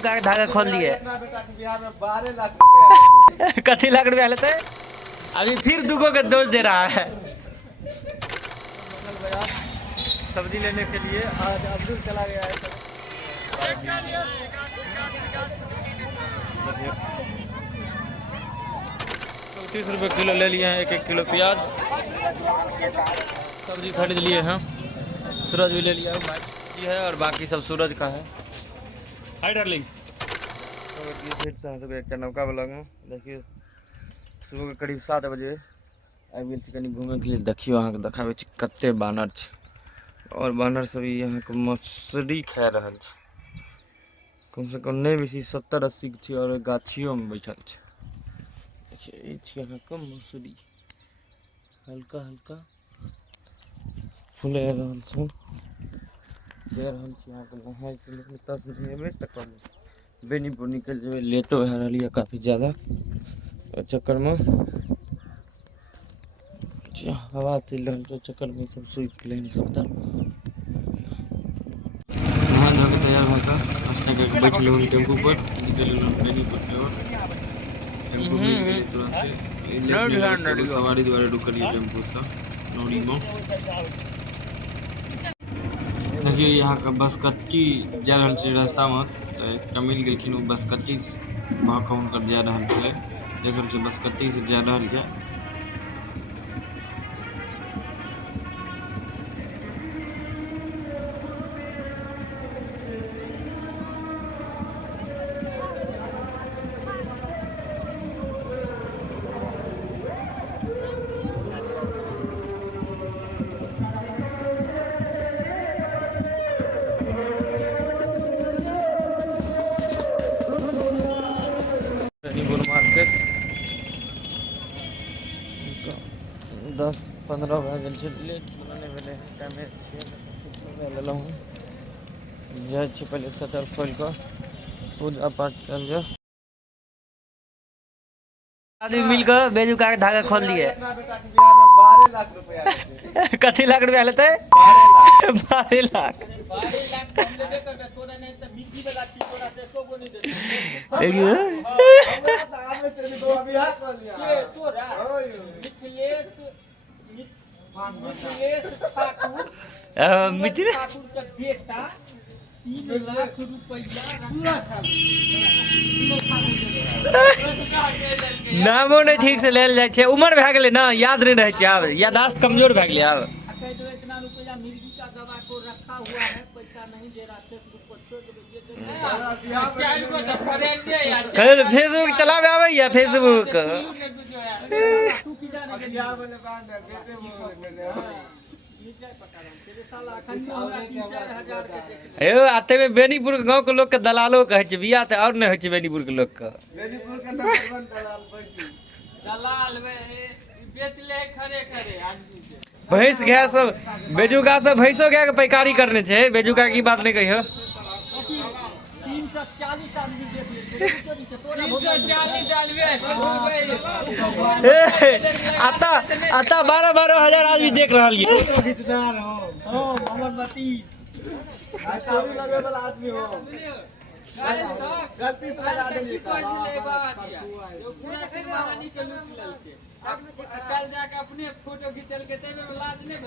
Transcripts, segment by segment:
Bazooka के धागा खोल दिए। बिहार में 12 लाख रुपया कथी लाख रुपया लेते? अभी फिर दुगो के दोष दे रहा है। सब्जी लेने के लिए आज अब्दुल चला गया है। 30 रुपये किलो ले लिए हैं, 1-1 किलो प्याज। सब्जी खरीद लिए हैं। सूरज भी ले लिया है, भाई है, और बाकी सब सूरज का है। Hi darling. एक नौका ब्लॉग में देखिए, सुबह के करीब 7 बजे आबि गेल छी कनी घूमे के लिए। देखियो अहाँ के देखाबे छी कते बानर छै, और बानर सब यहाँ के मछली खा रहल छै। कम से कम नहीं बेसी 70-80 छै, और गाछियों में बैठल छै। देखिए ई यहाँ के मछली हल्का हल्का फूले रहल छै। दे रहल छी यहाँ के नहाय के लिए। तस जेबे तक बेनीपुर निकल जेबे, लेटो भए रहल है काफी ज्यादा। चक्कर में हवा चल रहा है, चक्कर में सब सूख गए सबटा। नहा धो के तैयार होकर बैठल हूँ टेम्पू पर, निकल बेनीपुर की ओर। टेम्पू मिल गई तुरंत, सवारी द्वारा रुकलिए टेम्पू था नौरी में। देखिए यहाँ का बसकट्टी जा रहा है रास्ता में, तो एक मिल गलखिन, वो बसकट्टी भाग कर जा रहा है, जगह से बसकट्टी से जा रहा है। बेनीपुर मार्केट 10-15 भए गेल छै, लेट नहि भेलै, टाइमे लेलहुँ हँ। जाइ छी पहिले शटर खोलि कऽ पूजा पाठ कयल जाय। आदमी मिलकर बेजुका के धागा खोल दिए। बिहार में 12 लाख रुपया कथी लाख रुपया लेते? 12 लाख। नामो नहीं ठीक से लेल जाय छै, उम्र भए गेलै ना, याद नहीं रहे छै, आब याददाश्त कमजोर भए गेलै। आब फेसबुक चलावे आवे या फेसबुक आते में बेनीपुर के गाँव के लोग के दलालो कहे छै, बिया ते और नहीं होय छै बेनीपुर के लोग के। भैंस गाय सब बेजुका सब भैंसो गाय के पैकारी करने छै, बेजुका की बात नहीं कहियो। 340 आदमी आता 12 हजार आदमी देख रहा है। अपने फोटो खिंचल के लाज नहीं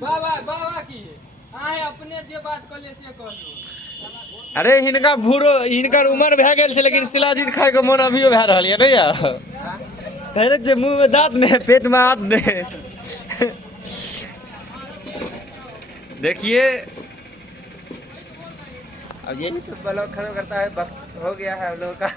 बाबा की अपने जे बात कहले से कहलू। अरे हिनका भूरो हिनकर उम्र भए गेल छै, लेकिन शिलाजीत खाए के मन अभियो भए रहल है नहीं यार। कहले जे मुंह में दांत नहीं, पेट में हाथ नहीं। देखिए अब यही तो ब्लॉग खत्म करता है, वक्त हो गया है हम लोगों का।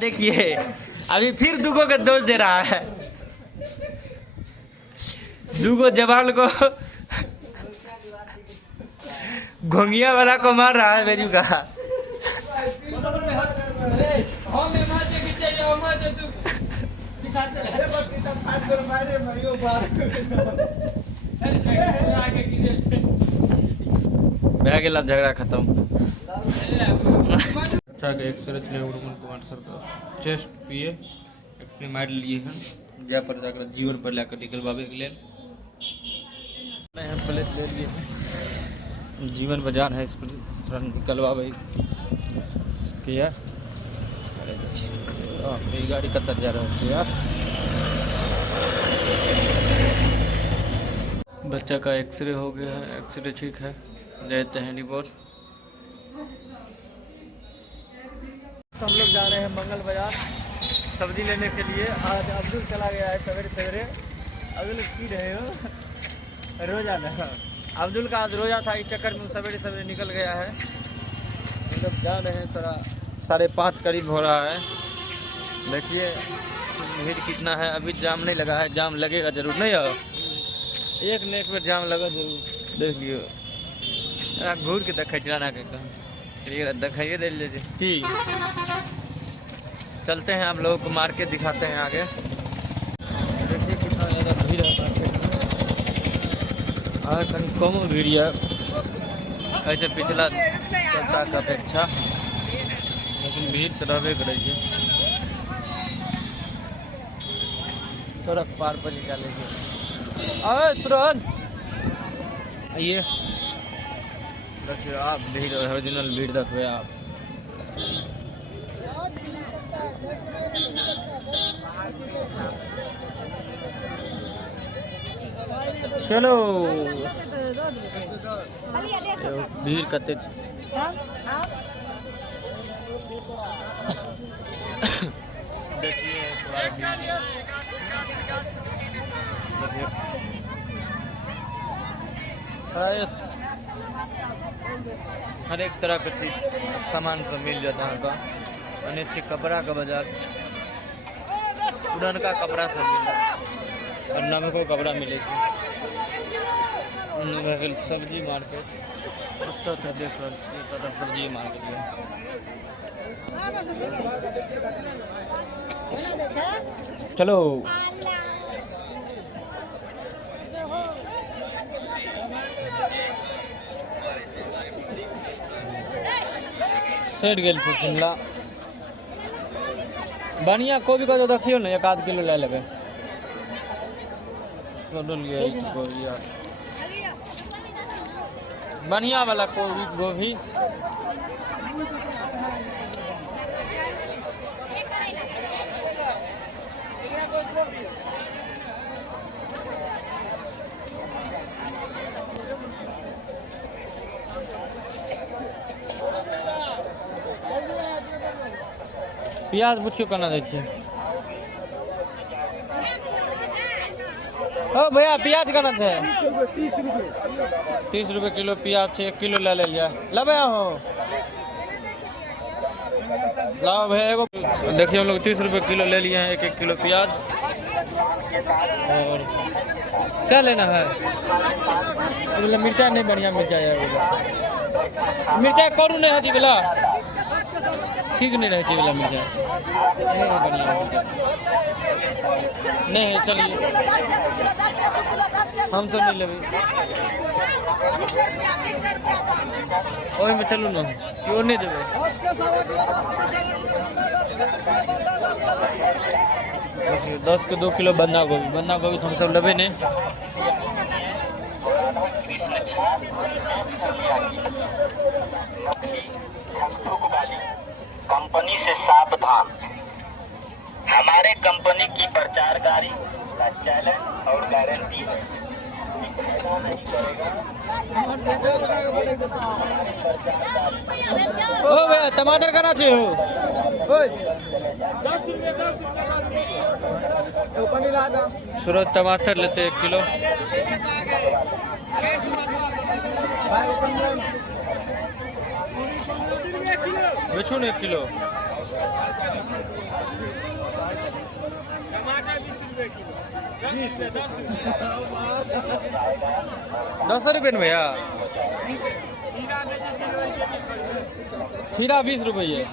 देखिए अभी फिर दुगो का दोष दे रहा है। दुगो जवान को घोंगिया वाला को मार रहा है बेजुका। झगड़ा खत्म। के एक्सरे चले उर्मन कुमार सर का चेस्ट पिए एक्सरे मार लिए हैं जा पर जाकर जीवन पर लाकर निकलवावे के लिए हम प्लेट ले लिए जीवन बाजार है इस पर थोड़ा निकलवावे किया। मेरी गाड़ी कतर जा रहा है यार। बच्चा का एक्सरे हो गया है, एक्सरे ठीक है, देते हैं रिपोर्ट। तो हम लोग जा रहे हैं मंगल बाजार सब्जी लेने के लिए। आज अब्दुल चला गया है सवेरे सवेरे। अब्दुल पी रहे हो रोजा था अब्दुल का, आज रोजा था, इस चक्कर में सवेरे सवेरे निकल गया है। हम लोग जा रहे हैं, थोड़ा 5:30 करीब हो रहा है। देखिए भीड़ कितना है। अभी जाम नहीं लगा है, जाम लगेगा जरूर, नहीं है एक न एक बार जाम लगा जरूर। देख लियो घूर के देखे चलाना के दिखाइए दे लीजिए ठीक। चलते हैं आप लोगों को मार्केट दिखाते हैं आगे। देखिए कितना ज़्यादा भीड़ है मार्केट में। और कहीं कम भीड़ है ऐसे पिछला सप्ताह की अपेक्षा, लेकिन भीड़ तो रहबे करे। सड़क पार पर निकालेंगे। सुरन ये देखिए आप भीड़, ओरिजिनल भीड़ देखिए आप। चलो भीड़ कते देखिए हर एक तरह का चीज सामान सब मिल जाता है का। अच्छे कपड़ा का बाजार, पुरान का कपड़ा सब मिल जाता है और नमको कपड़ा मिले। सब्जी मार्केट तो देख रहा सब्जी मार्केट में। चलो सेट गेल छै शिमला बढ़िया कोबी का तो देखियो ना, 1 किलो ले लेबै। बढ़िया वाला कोबी गोभी प्याज पूछियो केना दै छियै। ओ भैया प्याज केना छै? 30 रुपये किलो प्याज छै। 1 किलो ले लिया लेबै हो लाओ भैया एगो। देखिए हम लोग 30 रुपये किलो ले लिए हैं 1 किलो प्याज। और क्या लेना है? मिर्चा नहीं, बढ़िया मिर्चा है। मिर्चा करू नहीं होती बोला, ठीक नहीं रहती वाला मिर्चा नहीं बढ़िया नहीं। चलिए हम तो नहीं लेंगे वही में, चलू ना क्यों नहीं देवे। 10 के 2 किलो बंधा गोभी। बंधा गोभी तो हम सब लेवे नहीं। कंपनी से सावधान। हमारे कंपनी की प्रचारकारी का चैलेंज और गारंटी है। ओ भैया टमाटर करा छे हो 10 रुपये सूरज टमाटर लेते 1 किलो। बेचो ना 1 किलो। टमाटर 20 रुपये किलो। 10 रुपये में भैया। खीरा 20 रुपये।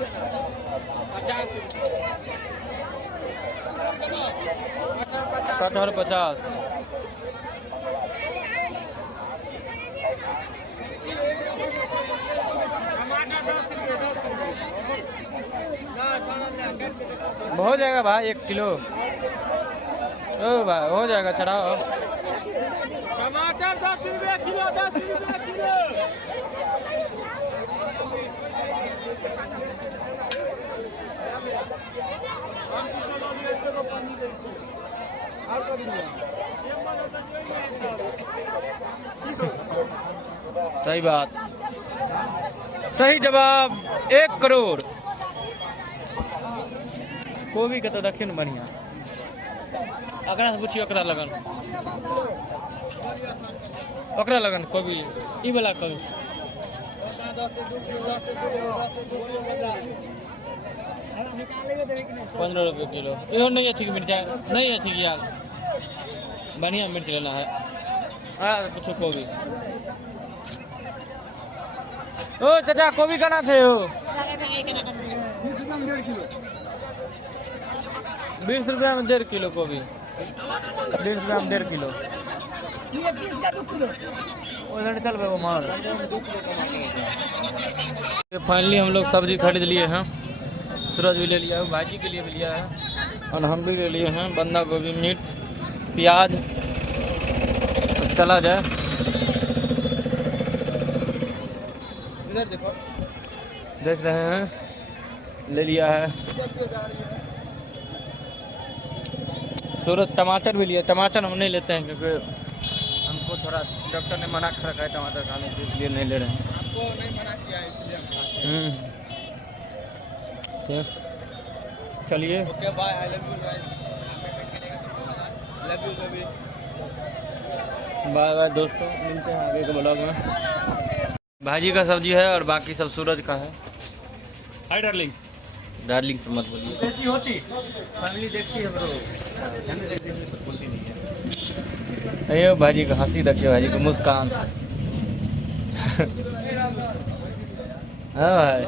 50 कटहल 50। टमाटर 10 रुपये। जाएगा भाई 1 किलो? ओ भाई हो जाएगा, चढ़ाओ। टमाटर 10 रुपये किलो, 10 रुपये किलो। सही बात, सही जवाब 1 करोड़। कोबी के तो देखिए न बढ़िया, अकरा से पूछिए, ओकरा लगन कोबी ई वाला कोबी 15 रुपये किलो। इहो नहीं अच्छी मिर्चा, नहीं अच्छी यार, बढ़िया मिर्च लेना है। कुछ कोबी। ओ चाचा कोबी कहना छे हो? 20 रुपया में 1.5 किलो कोबी। 20 रुपया में 1.5 किलो। उधर चल वो मार। फाइनली हम लोग सब्जी खरीद लिए हैं। सूरज भी ले लिया है, भाजी के लिए भी लिया है, और हम भी ले लिए हैं बंदा गोभी, मिर्च, प्याज। तो चला जाए, इधर देखो, देख रहे हैं, ले लिया है। सूरज टमाटर भी लिया। टमाटर हम नहीं लेते हैं क्योंकि हमको थोड़ा डॉक्टर ने मना कर रखा है टमाटर खाने से, इसलिए नहीं ले रहे हैं। आपको नहीं मना किया है इसलिए हम खाते हैं। ठीक, चलिए। Okay bye, I love you guys. Love you. Bye bye दोस्तों, मिलते हैं आगे के ब्लॉग में। भाजी का सब्जी है और बाकी सब सूरज का है। Hi darling. डार्लिंग से मत बोलिए। कैसी होती फैमिली देखती है ब्रो, फैमिली देखती है तो खुशी नहीं है। अयो भाजी का हंसी देखिए, भाजी का मुस्कान। हाँ भाई,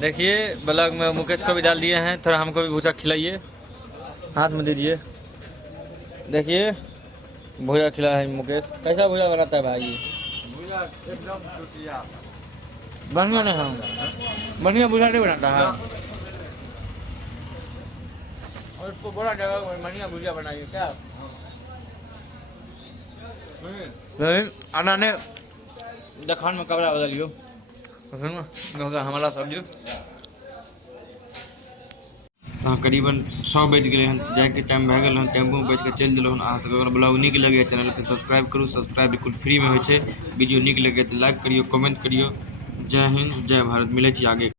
देखिए ब्लॉग में मुकेश को भी डाल दिए हैं, थोड़ा हमको भी भूजा खिलाइए, हाथ में दीजिए। देखिए भूजा खिला है मुकेश। कैसा भूजा बनाता है भाई? भैया एकदम टूटिया। बढ़िया नहीं, हम बढ़िया भूजा नहीं बनाता है। और उसको बोला जाएगा बढ़िया भूजा बनाइए क्या? अन्ना ने दखान में कपड़ा बदलियो, हमारा सब्जी। तो करीबन 6 बज गए हैं, जाके टाइम भए गेल हन, टेम्पू में बैठ के चलि दिलहुँ हन। अहाँ सबके अगर ब्लॉग नीक लगैए चैनल के सब्सक्राइब करू। सब्सक्राइब बिल्कुल फ्री में होइ छै। वीडियो नीक लगे तो लाइक करियो, कमेंट करियो। जय हिंद, जय भारत। मिलै छी आगे।